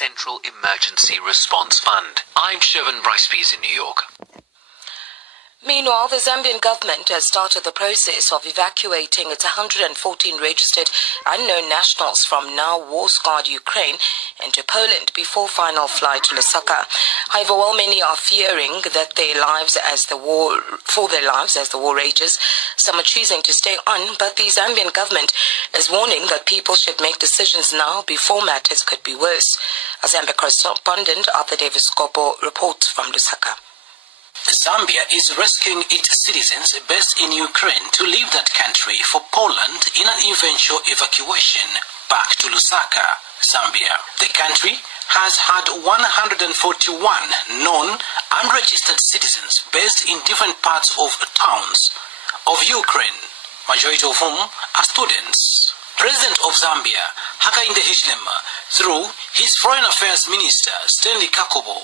Central Emergency Response Fund. I'm Shervin Brycepeas in New York. Meanwhile, the Zambian government has started the process of evacuating its 114 registered unknown nationals from now war-scarred Ukraine into Poland before final flight to Lusaka. However, while many are fearing that their lives as the war rages, some are choosing to stay on, but the Zambian government is warning that people should make decisions now before matters could be worse. A Zambia correspondent Arthur Davis Kopo reports from Lusaka. Zambia is rescuing its citizens based in Ukraine to leave that country for Poland in an eventual evacuation back to Lusaka, Zambia. The country has had 141 known unregistered citizens based in different parts of towns of Ukraine, majority of whom are students. President of Zambia, Hakainde Hichilema, through his Foreign Affairs Minister, Stanley Kakobo,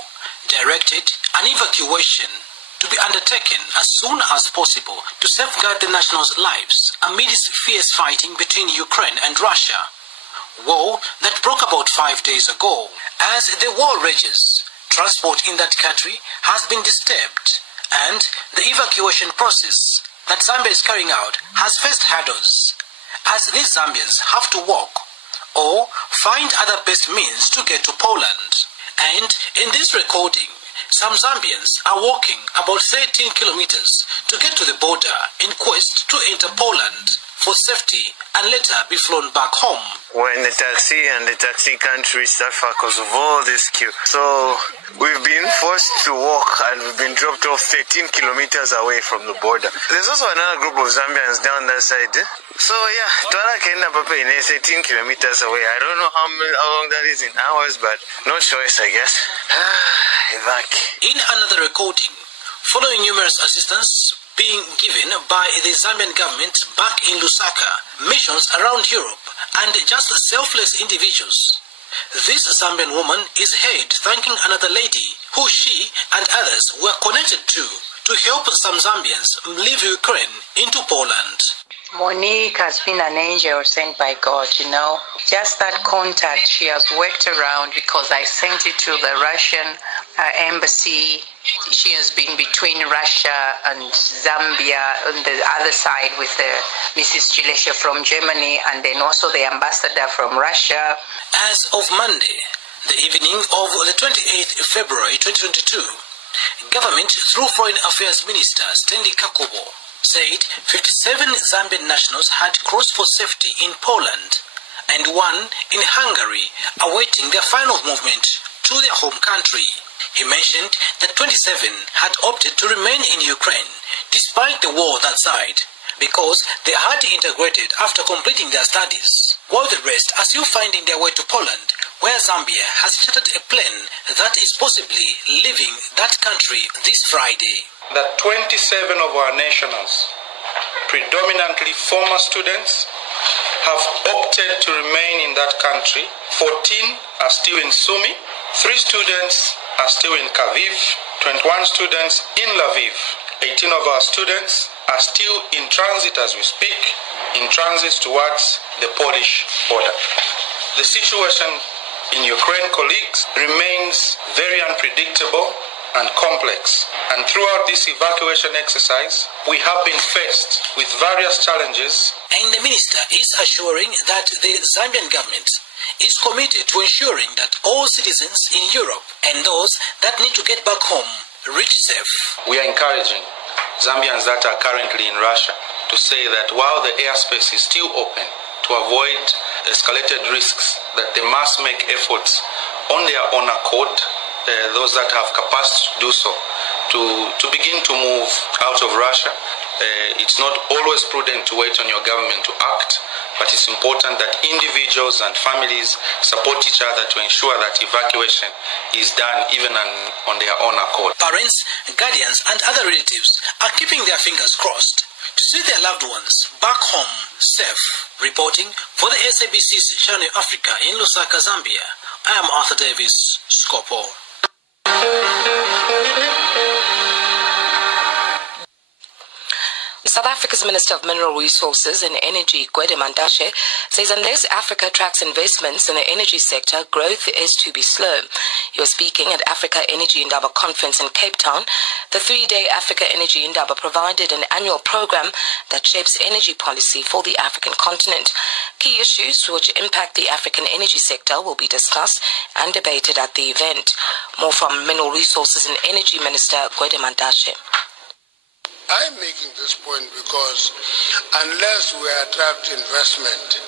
directed an evacuation to be undertaken as soon as possible to safeguard the nationals' lives amidst fierce fighting between Ukraine and Russia, war that broke about 5 days ago. As the war rages, transport in that country has been disturbed, and the evacuation process that Zambia is carrying out has faced hurdles, as these Zambians have to walk or find other best means to get to Poland. And in this recording, some Zambians are walking about 13 kilometers to get to the border in quest to enter Poland for safety and later be flown back home. We're in the taxi and the taxi can't reach that far because of all this queue. So we've been forced to walk and we've been dropped off 13 kilometers away from the border. There's also another group of Zambians down that side. So yeah, Twala Kenda Papa is 18 kilometers away. I don't know how long that is in hours, but no choice, I guess. Evac. In another recording, following numerous assistance being given by the Zambian government back in Lusaka, missions around Europe, and just selfless individuals, this Zambian woman is heard thanking another lady who she and others were connected to help some Zambians leave Ukraine into Poland. Monique has been an angel sent by God, Just that contact she has worked around because I sent it to the Russian embassy. She has been between Russia and Zambia on the other side with Mrs. Chilesha from Germany and then also the ambassador from Russia. As of Monday, the evening of the 28th February 2022, government through Foreign Affairs Minister Stanley Kakobo said 57 Zambian nationals had crossed for safety in Poland and one in Hungary awaiting their final movement to their home country. He mentioned that 27 had opted to remain in Ukraine despite the war that side because they had integrated after completing their studies, while the rest are still finding their way to Poland, where Zambia has chartered a plane that is possibly leaving that country this Friday. That 27 of our nationals, predominantly former students, have opted to remain in that country. 14 are still in Sumy, 3 students are still in Kharkiv, 21 students in Lviv. 18 of our students are still in transit as we speak, in transit towards the Polish border. The situation in Ukraine, colleagues, remains very unpredictable and complex. And throughout this evacuation exercise, we have been faced with various challenges. And the minister is assuring that the Zambian government is committed to ensuring that all citizens in Europe and those that need to get back home reach safe. We are encouraging Zambians that are currently in Russia to say that while the airspace is still open, to avoid escalated risks, that they must make efforts on their own accord, those that have capacity to do so, to begin to move out of Russia. It's not always prudent to wait on your government to act, but it's important that individuals and families support each other to ensure that evacuation is done even on their own accord. Parents, guardians, and other relatives are keeping their fingers crossed to see their loved ones back home safe. Reporting for the SABC's Channel Africa in Lusaka, Zambia, I am Arthur Davis, Scopo. South Africa's Minister of Mineral Resources and Energy, Gwede Mantashe, says unless Africa attracts investments in the energy sector, growth is to be slow. He was speaking at Africa Energy Indaba Conference in Cape Town. The 3-day Africa Energy Indaba provided an annual program that shapes energy policy for the African continent. Key issues which impact the African energy sector will be discussed and debated at the event. More from Mineral Resources and Energy Minister Gwede Mantashe. I'm making this point because unless we attract investment